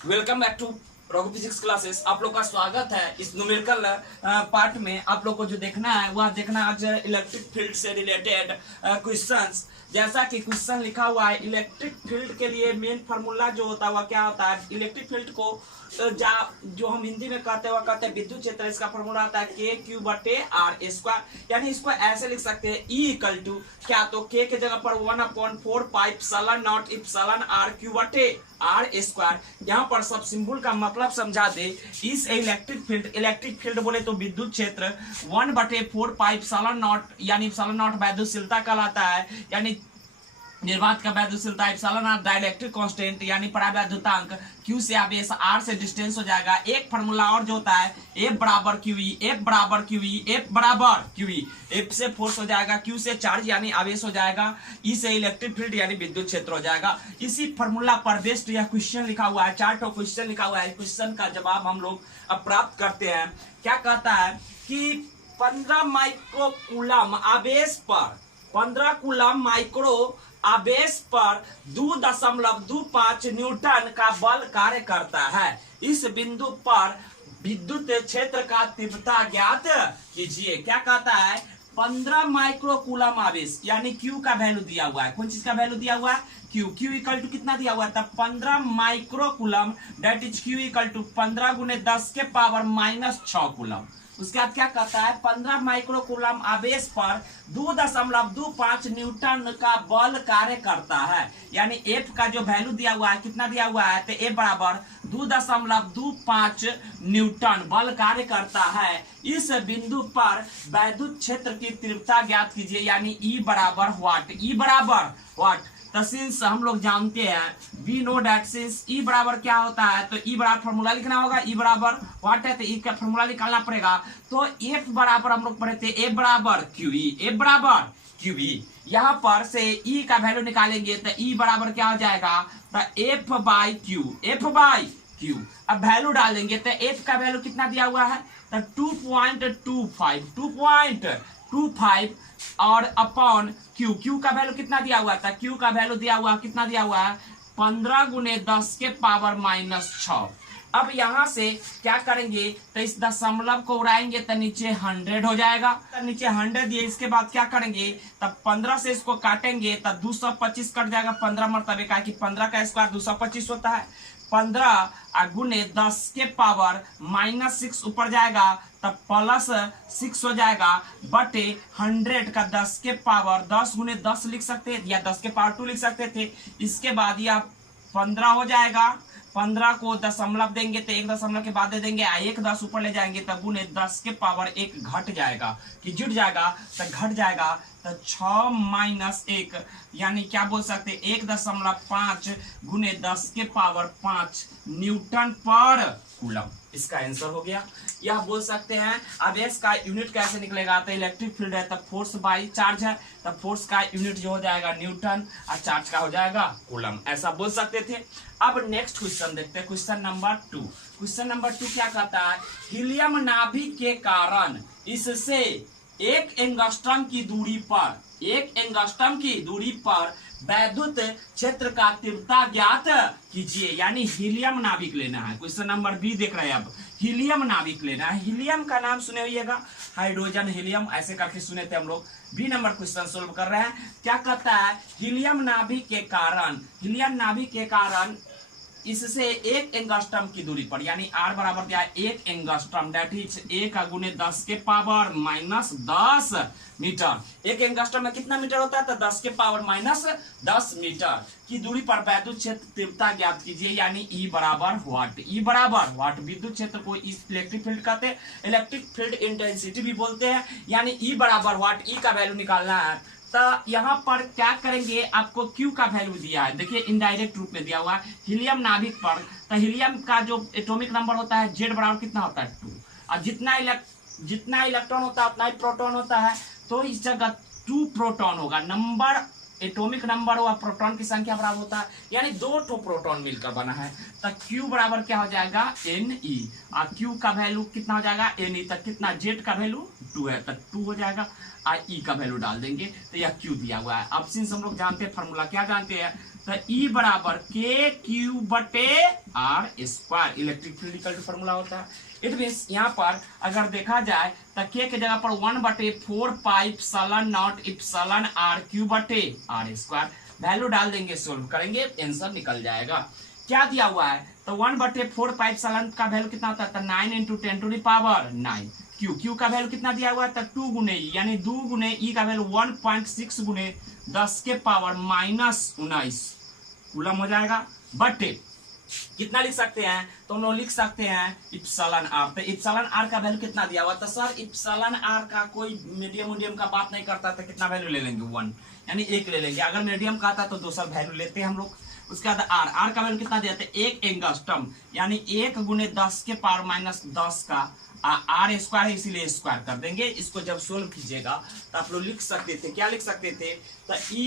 Welcome back to Raghu physics classes. आप लोग का स्वागत है। इस न्यूमेरिकल पार्ट में आप लोग को जो देखना है वह देखना आज इलेक्ट्रिक फील्ड से रिलेटेड क्वेश्चंस। जैसा कि क्वेश्चन लिखा हुआ है, इलेक्ट्रिक फील्ड के लिए मेन फार्मूला जो होता है वह क्या होता है। इलेक्ट्रिक फील्ड को जो हम हिंदी में कहते हैं वह कहते हैं विद्युत क्षेत्र। इसका फार्मूला आता है के क्यू बटे आर स्क्वायर। यानी इसको ऐसे लिख सकते हैं E इक्वल टू क्या, तो के जगह पर 1/4 pi epsilon naught epsilon R Q बटे आर स्क्वायर। यहाँ पर सब सिंबल का मतलब समझा दे। इस इलेक्ट्रिक फील्ड बोले तो विद्युत क्षेत्र 1/4 पाई एप्सिलॉन नॉट, यानी एप्सिलॉन नॉट वैद्युतशीलता कहलाता है, यानी निर्वात का वैद्युतशीलता, एप्सिलॉन आर डाइलेक्ट्रिक कांस्टेंट यानी परावैद्युतांक, क्यू से आवेश, आर से डिस्टेंस हो जाएगा। एक फार्मूला और जो होता है F बराबर QE, F बराबर QE, F बराबर QE। F से फोर्स हो जाएगा, Q से चार्ज यानी आवेश हो जाएगा, E से इलेक्ट्रिक फील्ड यानी विद्युत क्षेत्र हो जाएगा। इसी फार्मूला पर बेस्ड यह क्वेश्चन लिखा हुआ है, 4 क्वेश्चन लिखा हुआ है। क्वेश्चन का जवाब हम लोग अब प्राप्त करते हैं। क्या कहता है कि 15 माइक्रो कूलम आवेश पर 15 कूलम माइक्रो आवेश पर 2.25 न्यूटन का बल कार्य करता है। इस बिंदु पर विद्युत क्षेत्र का तीव्रता ज्ञात कीजिए। क्या कहता है, 15 माइक्रो कूलम आवेश यानी Q का वैल्यू दिया हुआ है। कौन चीज का वैल्यू दिया हुआ है? Q इक्वल टू कितना दिया हुआ है? तब 15 micro coulomb that is Q equal to 15 गुने 10 के पावर -6 कूलम। उसके बाद क्या कहता है, 15 माइक्रो कूलम आवेश पर 2.25 न्यूटन का बल कार्य करता है। यानी F का जो वैल्यू दिया हुआ है, कितना दिया हुआ है, तो F बराबर 2.25 न्यूटन बल कार्य करता है। इस बिंदु पर वैद्युत क्षेत्र की तीव्रता ज्ञात कीजिए, यानी E बराबर व्हाट। E बराबर व्हाट, तो सिंस हम लोग जानते हैं we know that since E बराबर क्या होता है, तो E बराबर फॉर्मूला लिखना होगा। E बराबर व्हाट है, तो E का फॉर्मूला निकालना पड़ेगा। तो F बराबर हम लोग पढ़े थे F बराबर QE, F बराबर QE। यहाँ पर से E का वैल्यू निकालेंगे तो E बराबर क्या हो जाएगा, तो F by Q, F by Q। अब वैल्यू डालेंगे तो F का वैल्यू कितना दिया हुआ है, तो 2.25 और अपॉन Q का वैल्यू कितना दिया हुआ था, Q का वैल्यू दिया हुआ कितना दिया हुआ है, 15 गुने 10 के पावर -6। अब यहां से क्या करेंगे, तो इस दशमलव को उड़ाएंगे तो नीचे 100 हो जाएगा। तो नीचे 100 दिए, इसके बाद क्या करेंगे, तब 15 से इसको काटेंगे तब 225 कट जाएगा 15 मरतबे का, कि 15 का स्क्वायर 225 होता है। 15 गुने 10 के पावर -6 ऊपर जाएगा तब +6 हो जाएगा, बटे 100 का 10 के पावर 10 गुने 10 लिख सकते थे, या 10 के पावर 2 लिख सकते थे। इसके बाद यह 15 हो जाएगा। 15 को दशमलव देंगे तो 1 दशमलव के बाद दे देंगे, 1 10 ऊपर ले जाएंगे तब गुने 10 के पावर 1 घट जाएगा, कि जुट जाएगा तो घट जाएगा, तो 6 - 1 यानी क्या बोल सकते, 1.5 गुने 10 के पावर 5 न्यूटन पर कूलम। इसका आंसर हो गया। यह बोल सकते हैं आवेश का यूनिट कैसे निकलेगा, तो इलेक्ट्रिक फील्ड है तब फोर्स बाई चार्ज है, तब फोर्स का यूनिट जो हो जाएगा न्यूटन और चार्ज का हो जाएगा कूलम। ऐसा बोल सकते थे। अब नेक्स्ट क्वेश्चन देखते हैं, क्वेश्चन नंबर 2। क्वेश्चन नंबर 2 क्या कहता है, हीलियम नाभिक के कारण इससे 1 एंगस्ट्रॉम की दूरी पर वैद्युत क्षेत्र का तीव्रता ज्ञात कीजिए। यानी हीलियम नाभिक लेना है। क्वेश्चन नंबर बी देख रहे हैं। अब हीलियम नाभिक लेना है। हीलियम का नाम सुने होइएगा, हाइड्रोजन हीलियम ऐसे करके सुने थे हम लोग। बी नंबर क्वेश्चन सोल्व कर रहे हैं। क्या कहता है, हीलियम नाभिक के कारण इससे 1 एंगस्ट्रॉम की दूरी पर, यानी R बराबर क्या है, 1 एंगस्ट्रॉम दैट इज 1 गुने 10 के पावर -10 मीटर। 1 एंगस्ट्रॉम में कितना मीटर होता है, तो 10 के पावर -10 मीटर की दूरी पर वैद्युत क्षेत्र तीव्रता ज्ञात कीजिए। यानी E बराबर व्हाट, विद्युत क्षेत्र को इलेक्ट्रिक फील्ड कहते हैं, इलेक्ट्रिक फील्ड इंटेंसिटी भी बोलते हैं। यानी E बराबर व्हाट, E का वैल्यू निकालना है। तो यहाँ पर क्या करेंगे, आपको Q का वैल्यू दिया है, देखिए इनडायरेक्ट रूप में दिया हुआ है हीलियम नाभिक पर। तो हीलियम का जो एटॉमिक नंबर होता है Z बराबर कितना होता है 2, और जितना इलेक्ट्रॉन होता है उतना ही प्रोटॉन होता है। तो इस जगह 2 प्रोटॉन होगा। नंबर एटॉमिक नंबर हुआ प्रोटॉन की संख्या बराबर होता है, यानी 2 प्रोटॉन मिलकर बना है। तो Q बराबर क्या हो जाएगा, Ne, और Q का वैल्यू कितना हो जाएगा Ne, तक कितना, Z का वैल्यू 2 है, तक 2 हो जाएगा। ई का वैल्यू डाल देंगे तो यह क्यू दिया हुआ है। अब सिंस हम लोग जानते हैं फॉर्मूला, क्या जानते हैं, तो ई बराबर के क्यू बटे R square, electric field equal to formula होता है। इट मीन्स यहाँ पर अगर देखा जाए तो के जगह पर 1/4 pi epsilon naught epsilon R Q बटे आर स्क्वायर वैल्यू डाल देंगे, सोल्व करेंगे, आंसर निकल जाएगा। क्या दिया हुआ है, तो 1/4 पाई एप्सिलॉन का वैल्यू कितना होता है, तो 9 × 10⁻9। क्यू का वैल्यू कितना दिया हुआ है, तो 2 गुने ई, यानी 2 गुने ई का वैल्यू 1.6 गुने 10⁻−19 कूलम हो जाएगा। बटे कितना लिख सकते हैं, तो हम लोग लिख सकते हैं इप्सिलॉन आर। तो इप्सिलॉन आर का वैल्यू कितना दिया हुआ, तो सर इप्सिलॉन आर का कोई मीडियम का बात नहीं करता, तो कितना वैल्यू ले लेंगे, 1, यानी 1 ले लेंगे। अगर मीडियम का आता तो दूसरा वैल्यू लेते हैं हम लोग। उसके बाद आर का वैल्यू कितना दिया था, 1 एंगस्ट्रम, यानी 1 गुने 10⁻−10 का आर स्क्वायर है, इसीलिए स्क्वायर कर देंगे। इसको जब सोल्व कीजिएगा तो आप लोग लिख सकते थे, क्या लिख सकते थे, तो ई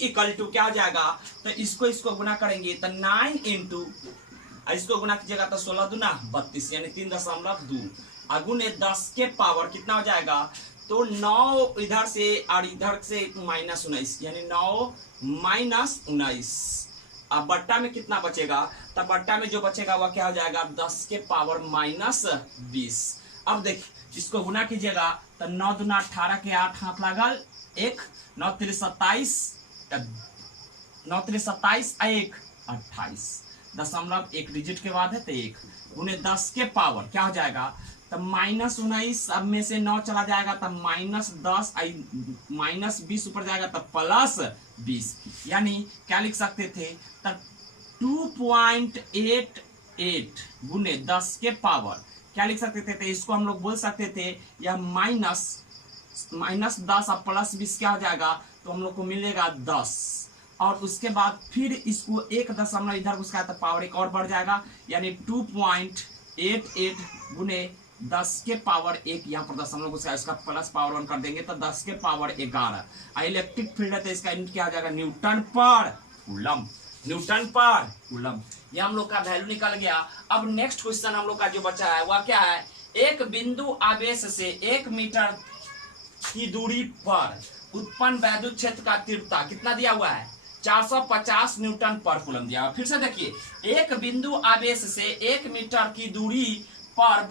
इक्वल टू क्या हो जाएगा, तो इसको गुना करेंगे तो 9 × इसको गुना कीजिएगा तो 16 दूना 32, यानी 3.2 गुने 10 के पावर कितना हो जाएगा, तो 9 इधर से और इधर से -19, यानी 9 - 19। अब बट्टा में कितना बचेगा, तब बट्टा में जो बचेगा वह क्या हो जाएगा, 10 के पावर -20। अब देख इसको गुना कीजिएगा तो 9 दूना 18 के 8 हाथ लागल 1, 9 × 3 = 27, 9 × 3 = 27, 1 28, दशमलव 1 डिजिट के बाद है तो 1 गुने 10 के पावर क्या हो जाएगा, तब -19, अब में से 9 चला जाएगा तब -10, -20 ऊपर जाएगा तब +20, यानी क्या लिख सकते थे, तब 2.88 गुने 10 के पावर क्या लिख सकते थे, तो इसको हम लोग बोल सकते थे यह -10 और +20 क्या हो जाएगा, तो हम लोग को मिलेगा 10। और उसके बाद फिर इसको 1 दशमलव इधर उसका तो पावर 1 और बढ़ जाएगा, यानी 2.88 गुने 10 के पावर 1, यहाँ पर दशमलव उसका इसका प्लस पावर 1 कर देंगे तो 10 के पावर 11। इलेक्ट्रिक फील्ड है तो इसका यूनिट क्या हो जाएगा, न्यूटन पर कूलम, न्यूटन पर कूलम। ये हम लोग का वैल्यू निकल गया। अब नेक्स्ट क्वेश्चन हम लोग का जो बचा है वह क्या है, एक बिंदु आवेश से 1 मीटर की दूरी पर उत्पन्न वैद्युत क्षेत्र का तीव्रता कितना दिया हुआ है, 450 न्यूटन पर कूलम दिया हुआ। फिर से देखिए, एक बिंदु आवेश से 1 मीटर की दूरी पर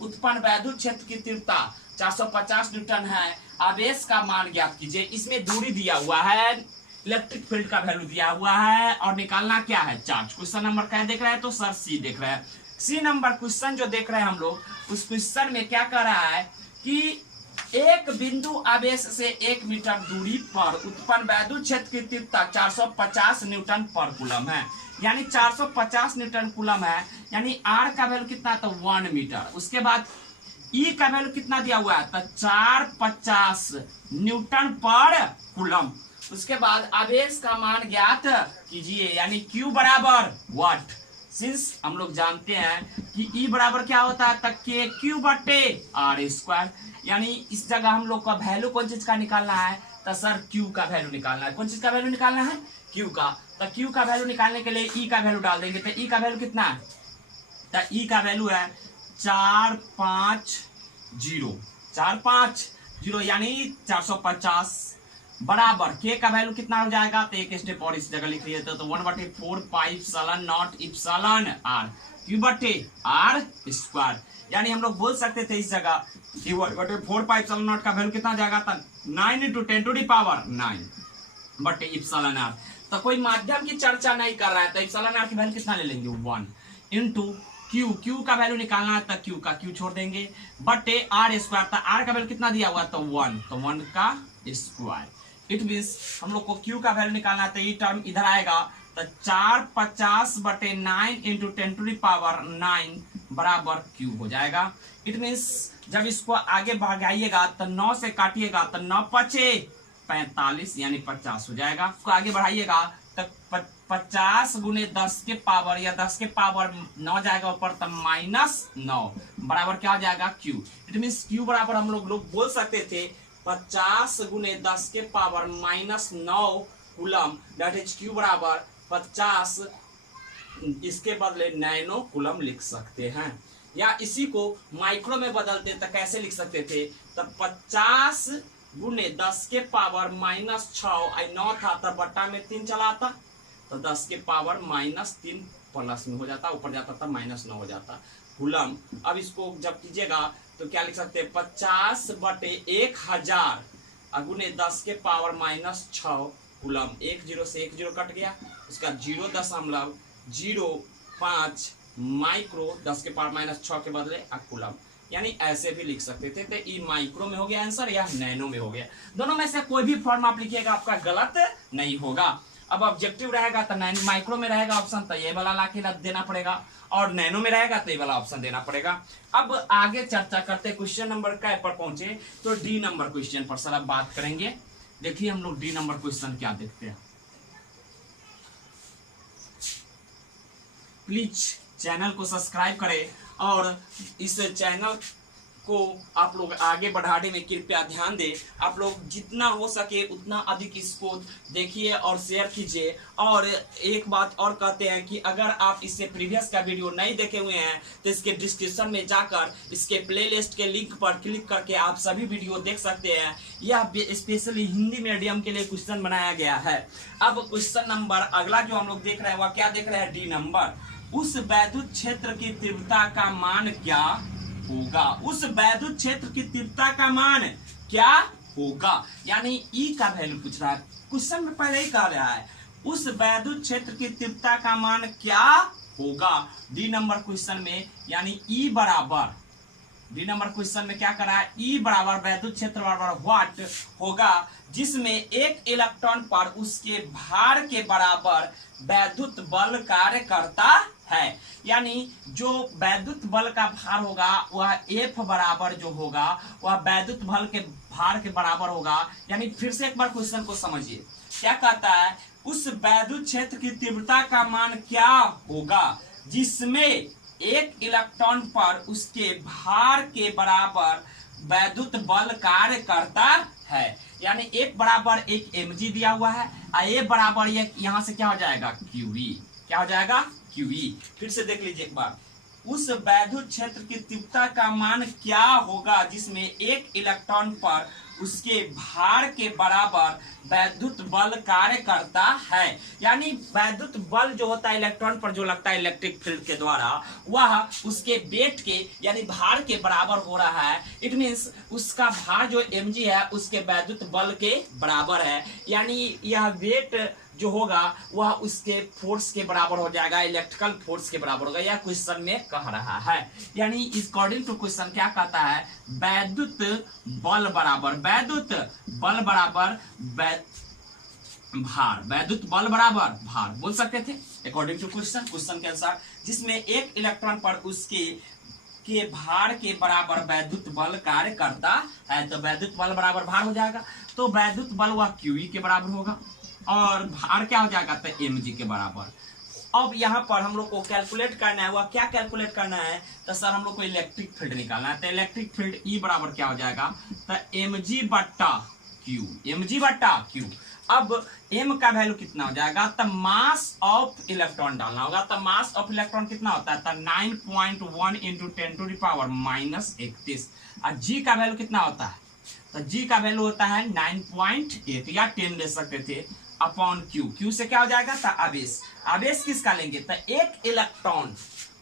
उत्पन्न वैद्युत क्षेत्र की तीव्रता 450 न्यूटन है। आवेश का मान ज्ञात कीजिए। इसमें दूरी दिया हुआ है, इलेक्ट्रिक फील्ड का वैल्यू दिया हुआ है और निकालना क्या है, चार्ज। क्वेश्चन नंबर क्या देख रहे हैं, तो सर सी देख रहे हैं। सी नंबर क्वेश्चन जो देख रहे हैं हम लोग, उस क्वेश्चन में क्या कर रहा है कि एक बिंदु आवेश से 1 मीटर दूरी पर उत्पन्न वैद्युत क्षेत्र की तीव्रता 450 न्यूटन पर कूलम है, यानी 450 न्यूटन कूलम है, यानी आर का वैल्यू कितना है, तो 1 मीटर। उसके बाद ई का वैल्यू कितना दिया हुआ है, तो 450 न्यूटन पर कूलम। उसके बाद आवेश का मान ज्ञात कीजिए, यानी Q बराबर वाट। सिंस हम लोग जानते हैं कि E बराबर क्या होता है, तक के Q बटे आर स्क्वायर, यानी इस जगह हम लोग का वैल्यू कौन चीज का निकालना है, तो सर Q का वैल्यू निकालना है। कौन चीज का वैल्यू निकालना है, Q का। तो Q का वैल्यू निकालने के लिए E का वैल्यू डाल देंगे। तो E का वैल्यू कितना है, तो E का वैल्यू है 450 यानी 450 बराबर के का वैल्यू कितना हो जाएगा, तो एक स्टेप और इस जगह लिख लिए तो 1/4 pi epsilon naught epsilon R Q बटे आर स्क्वायर, यानी हम लोग बोल सकते थे इस जगह कि 1/4 पाई एप्सिलॉन नॉट का वैल्यू कितना हो जाएगा, था 9 × 10⁻9 बटे एप्सिलॉन आर। तो कोई माध्यम की चर्चा नहीं कर रहा है, तो एप्सिलॉन आर की वैल्यू कितना ले लेंगे, 1 × Q का वैल्यू निकालना है, तो Q का Q छोड़ देंगे बटे आर स्क्वायर। तो आर का वैल्यू कितना दिया हुआ है, तो 1, तो 1 का स्क्वायर। इट मीन्स हम लोग को Q का वैल्यू निकालना है, तो ये टर्म इधर आएगा, तो 450 बटे 9 × 10⁻9 बराबर Q हो जाएगा। इट मीन्स जब इसको आगे बढ़ाइएगा तो 9 से काटिएगा तो 9 × 5 = 45, यानी 50 हो जाएगा। इसको आगे बढ़ाइएगा तो 50 गुने 10 के पावर या 10 के पावर 9 जाएगा ऊपर, तो -9 बराबर क्या हो जाएगा, Q। इट मीन्स Q बराबर हम लोग बोल सकते थे 50 गुने 10 के power -9 coulomb, that is Q बराबर 50, इसके बदले नैनो कूलम लिख सकते हैं। या इसी को माइक्रो में बदलते तो कैसे लिख सकते थे, तो 50 गुने 10 के पावर माइनस 6 9 था तब बट्टा में 3 चला आता, तो 10 के पावर माइनस 3 प्लस में हो जाता, ऊपर जाता था माइनस 9 हो जाता कूलम। अब इसको जब कीजिएगा तो क्या लिख सकते हैं, 50 बटे 1000 गुने 10 के पावर माइनस 6 कूलम। 1 0 से 1 0 कट गया, उसका 0.05 माइक्रो 10 के पावर माइनस 6 के बदले कूलम। यानी ऐसे भी लिख सकते थे, तो ये माइक्रो में हो गया आंसर या नैनो में हो गया। दोनों में से कोई भी फॉर्म आप लिखिएगा आपका गलत नहीं होगा। अब ऑब्जेक्टिव रहेगा तो माइक्रो में रहेगा ऑप्शन, तो ये वाला लाके देना पड़ेगा, और नैनो में रहेगा तो ये वाला ऑप्शन देना पड़ेगा। अब आगे चर्चा करते, क्वेश्चन नंबर क्या पर पहुंचे, तो डी नंबर क्वेश्चन पर सर अब बात करेंगे। देखिए हम लोग डी नंबर क्वेश्चन क्या देखते हैं। प्लीज चैनल को सब्सक्राइब करें और इस चैनल को आप लोग आगे बढ़ाने में कृपया ध्यान दें। आप लोग जितना हो सके उतना अधिक इसको देखिए और शेयर कीजिए। और एक बात और कहते हैं कि अगर आप इससे प्रीवियस का वीडियो नहीं देखे हुए हैं तो इसके डिस्क्रिप्शन में जाकर इसके प्लेलिस्ट के लिंक पर क्लिक करके आप सभी वीडियो देख सकते हैं। यह स्पेशली हिंदी मीडियम के लिए क्वेश्चन बनाया गया है। अब क्वेश्चन नंबर अगला जो हम लोग देख रहे हैं वह क्या देख रहे हैं, डी नंबर। उस वैद्युत क्षेत्र की तीव्रता का मान क्या होगा, उस वैद्युत क्षेत्र की तीव्रता का मान क्या होगा, यानी ई का वैल्यू पूछ रहा है। क्वेश्चन में पहले ही कह रहा है उस वैद्युत क्षेत्र की तीव्रता का मान क्या होगा। डी नंबर क्वेश्चन में यानी ई बराबर, डी नंबर क्वेश्चन में क्या करा है, ई बराबर वैद्युत क्षेत्र बराबर व्हाट होगा जिसमें एक इलेक्ट्रॉन पर उसके भार के बराबर वैद्युत बल कार्य करता है। यानी जो वैद्युत बल का भार होगा वह F बराबर जो होगा वह वैद्युत बल के भार के बराबर होगा। यानी फिर से एक बार क्वेश्चन को समझिए, क्या कहता है, उस वैद्युत क्षेत्र की तीव्रता का मान क्या होगा जिसमें एक इलेक्ट्रॉन पर उसके भार के बराबर वैद्युत बल कार्य करता है। यानी एक बराबर एक mg दिया हुआ है और ए बराबर एक यहां से क्या हो जाएगा, qv, क्या हो जाएगा, qv। फिर से देख लीजिए एक बार, उस वैद्युत क्षेत्र की तीव्रता का मान क्या होगा जिसमें एक इलेक्ट्रॉन पर उसके भार के बराबर वैद्युत बल कार्य करता है। यानी वैद्युत बल जो होता है इलेक्ट्रॉन पर जो लगता है इलेक्ट्रिक फील्ड के द्वारा वह उसके वेट के यानी भार के बराबर हो रहा है। इट मीन्स उसका भार जो mg है उसके वैद्युत बल के बराबर है। यानी यह वेट जो होगा वह उसके फोर्स के बराबर हो जाएगा, इलेक्ट्रिकल फोर्स के बराबर होगा। यह क्वेश्चन में कह रहा है। यानी अकॉर्डिंग टू क्वेश्चन क्या कहता है, वैद्युत बल बराबर वैद्युत बल बराबर भार, वैद्युत बल बराबर भार बोल सकते थे अकॉर्डिंग टू क्वेश्चन, क्वेश्चन के अनुसार, जिसमें एक इलेक्ट्रॉन पर उसके के भार के बराबर वैद्युत बल कार्य करता है। तो वैद्युत बल बराबर भार हो जाएगा, तो वैद्युत बल वह QE के बराबर होगा और भार क्या हो जाएगा, तो mg के बराबर। अब यहाँ पर हम लोग को कैलकुलेट करना है, वह क्या कैलकुलेट करना है, तो सर हम लोग को इलेक्ट्रिक फील्ड निकालना है। तो इलेक्ट्रिक फील्ड E बराबर क्या हो जाएगा, तो mg बट्टा q, mg बट्टा q। अब m का वैल्यू कितना हो जाएगा, तो मास ऑफ इलेक्ट्रॉन डालना होगा। तो मास ऑफ इलेक्ट्रॉन कितना होता है, तो 9.1 into 10 to the power minus 31। और g का वैल्यू कितना होता है, तो g का वैल्यू होता है 9.8 या 10 ले सकते थे अपॉन q। q से क्या हो जाएगा, तो आवेश। आवेश किसका लेंगे, तो एक इलेक्ट्रॉन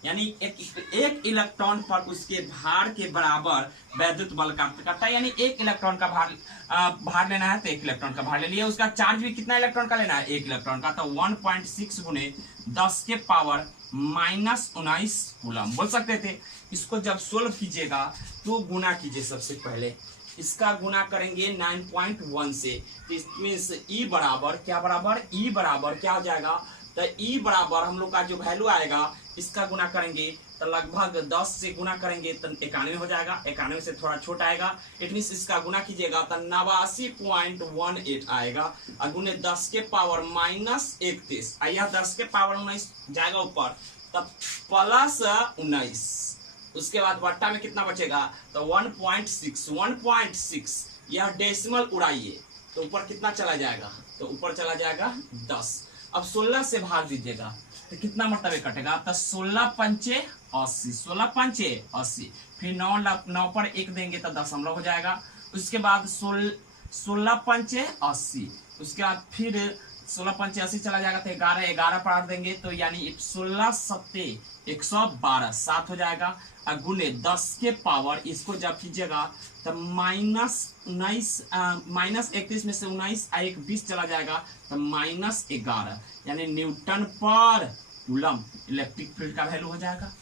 यानी एक इलेक्ट्रॉन पर उसके भार के बराबर वैद्युत बल कार्य करता है। यानी एक इलेक्ट्रॉन का भार लेना है तो एक इलेक्ट्रॉन का भार ले लिया। उसका चार्ज भी कितना इलेक्ट्रॉन का लेना है, एक इलेक्ट्रॉन का। तो 1.6 गुने 10 के पावर माइनस 19 कूलम बोल सकते थे। इसको जब सोल्व कीजिएगा तो गुना कीजिए। सबसे पहले इसका गुना करेंगे 9.1 से, मीन्स E बराबर क्या बराबर, E बराबर क्या हो जाएगा, तो E बराबर हम लोग का जो वैल्यू आएगा इसका गुना करेंगे तो लगभग 10 से गुना करेंगे तो 91 हो जाएगा। 91 से थोड़ा छोटा आएगा, इट मीन्स इसका गुना कीजिएगा तो 89.18 आएगा। और गुने 10 के पावर माइनस 31, यह 10 के पावर 19 जाएगा ऊपर, तब प्लस 19। उसके बाद बट्टा में कितना बचेगा, तो 1.6 यह डेसिमल उड़ाइए तो ऊपर कितना चला जाएगा, तो ऊपर चला जाएगा 10। अब 16 से भाग दीजिएगा तो कितना मरतबे कटेगा, तो 16 पंचे 80, 16 पंचे 80, फिर 9 पर 1 देंगे तो दशमलव हो जाएगा। उसके बाद 16 पंचे 80, उसके बाद फिर 16 पंचे 80 चला जाएगा तो 11 पर 8 देंगे तो यानी 16 सत्ते 112, 7 हो जाएगा। और गुने 10 के पावर, इसको जब कीजिएगा तो -31 में से 19 एक 20 चला जाएगा तो -11, यानी न्यूटन पर कूलम इलेक्ट्रिक फील्ड का वैल्यू हो जाएगा।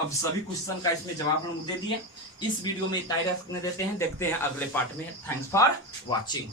अब सभी क्वेश्चन का इसमें जवाब हम दे दिए। इस वीडियो में इतना ही रखने देते हैं, देखते हैं अगले पार्ट में। Thanks for watching.